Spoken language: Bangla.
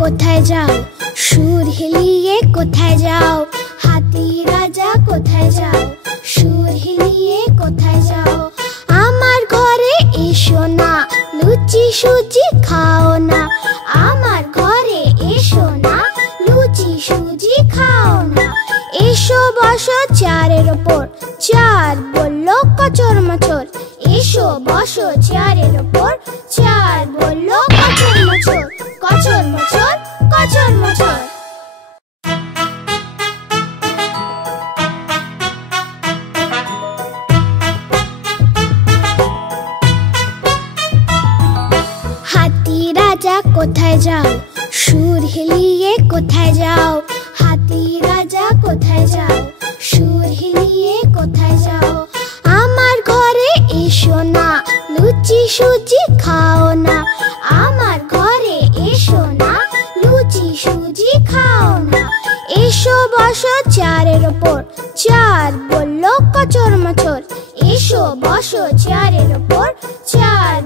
কোথায় যাও? সুর হিলিয়ে কোথায় যাও? হাতি রাজা কোথায় যাও? সুর হিলিয়ে কোথায় যাও? আমার ঘরে এসো না, লুচি সুজি খাও না। আমার ঘরে এসো না, লুচি সুজি খাও না। এসো বসো চেয়ারের ওপর, চেয়ার বলল কচর মচর। এসো বসো চেয়ারের ওপর, চেয়ার বলল কচর মচর। কচর মচর, কচর মচর। হাতি রাজা কোথায় যাও? সুর হিলিয়ে কোথায় যাও? হাতি রাজা কোথায় যাও? সুর হিলিয়ে কোথায় যাও? আমার ঘরে এসো না, লুচি সুজি খাও না। আমার ঘরে এসো না, লুচি সুজি খাও না। এসো বসো চেয়ারের ওপর, চেয়ার বলল কচর মচর। এসো বসো চেয়ারের ওপর, চেয়ার